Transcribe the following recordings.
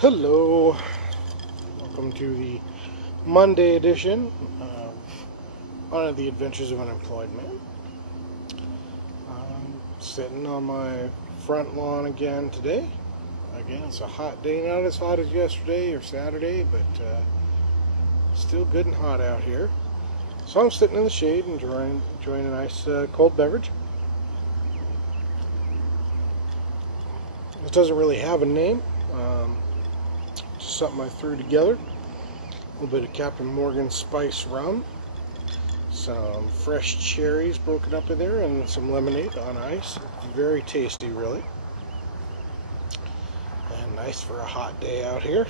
Hello, welcome to the Monday edition of On the Adventures of Unemployed Man. I'm sitting on my front lawn again today. Again, it's a hot day, not as hot as yesterday or Saturday, but still good and hot out here. So I'm sitting in the shade and enjoying a nice cold beverage. It doesn't really have a name. Just something I threw together. A little bit of Captain Morgan spice rum, some fresh cherries broken up in there, and some lemonade on ice. Very tasty, really. And nice for a hot day out here.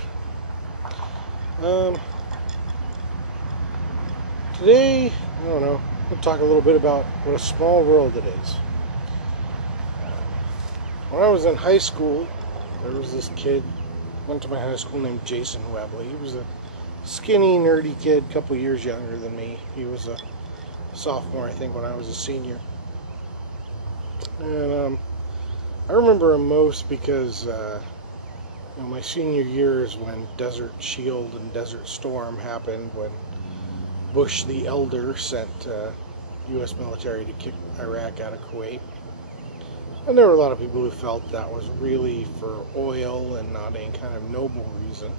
Today, I don't know, we'll talk a little bit about what a small world it is. When I was in high school, there was this kid, went to my high school, named Jason Webley. He was a skinny, nerdy kid, a couple years younger than me. He was a sophomore, I think, when I was a senior. And I remember him most because my senior year is when Desert Shield and Desert Storm happened, when Bush the Elder sent U.S. military to kick Iraq out of Kuwait. And there were a lot of people who felt that was really for oil and not any kind of noble reason.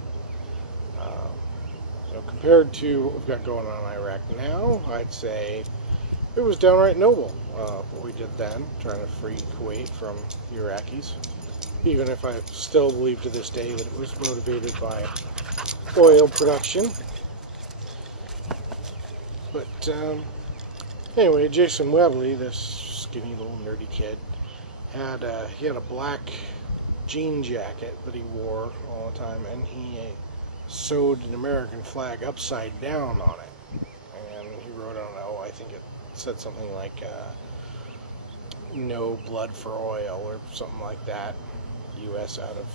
Compared to what we've got going on in Iraq now, I'd say it was downright noble what we did then, trying to free Kuwait from the Iraqis. Even if I still believe to this day that it was motivated by oil production. But anyway, Jason Webley, this skinny little nerdy kid, he had a black jean jacket that he wore all the time, and he sewed an American flag upside down on it. And he wrote on it, I think it said something like no blood for oil or something like that. U.S. out of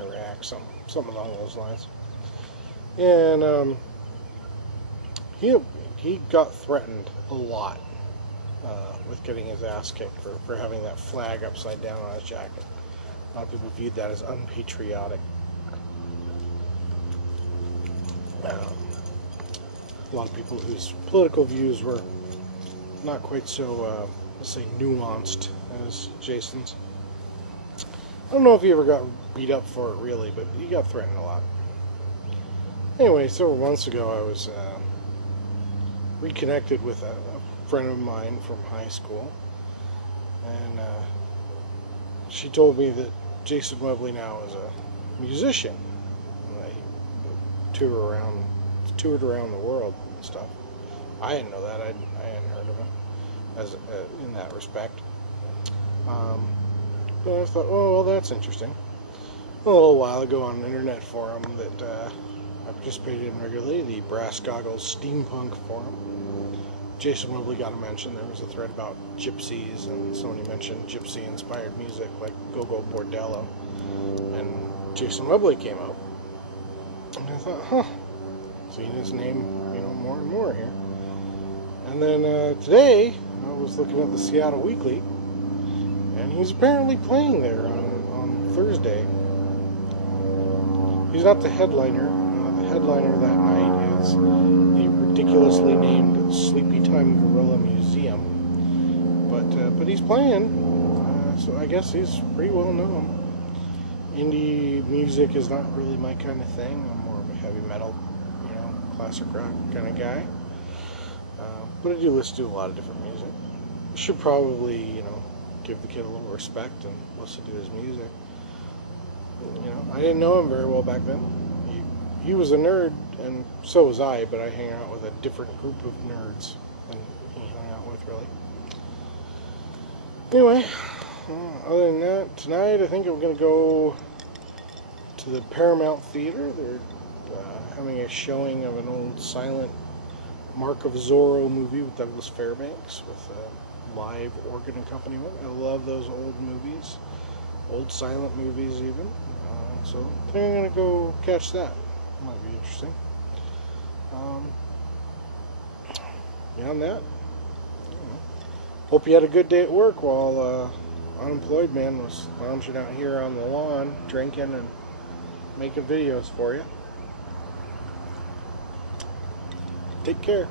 Iraq, something along those lines. And he got threatened a lot with getting his ass kicked for having that flag upside down on his jacket. A lot of people viewed that as unpatriotic. A lot of people whose political views were not quite so, let's say, nuanced as Jason's. I don't know if he ever got beat up for it really, but he got threatened a lot. Anyway, several months ago I was reconnected with a friend of mine from high school, and she told me that Jason Webley now is a musician. He toured around the world and stuff. I didn't know that. I hadn't heard of him as in that respect. But I thought, oh well, that's interesting. A little while ago on an internet forum that I participated in regularly, the Brass Goggles Steampunk Forum, Jason Webley got a mention. There was a thread about gypsies, and somebody mentioned gypsy-inspired music like Go-Go Bordello, and Jason Webley came up. And I thought, seeing his name, more and more here. And then today, I was looking at the Seattle Weekly, and he's apparently playing there on Thursday. He's not the headliner. The headliner that night is the ridiculously named Sleepy Time Gorilla Museum. But he's playing, so I guess he's pretty well known. Indie music is not really my kind of thing. I'm more of a heavy metal, classic rock kind of guy. But I do listen to a lot of different music. Should probably, give the kid a little respect and listen to his music. I didn't know him very well back then. He was a nerd, and so was I, but I hang out with a different group of nerds than he hung out with, really. Anyway, other than that, tonight I think I'm going to go to the Paramount Theater. They're having a showing of an old silent Mark of Zorro movie with Douglas Fairbanks with a live organ accompaniment. I love those old movies, old silent movies even. So I think I'm going to go catch that. Might be interesting. Beyond that, hope you had a good day at work while Unemployed Man was lounging out here on the lawn, drinking and making videos for you. Take care.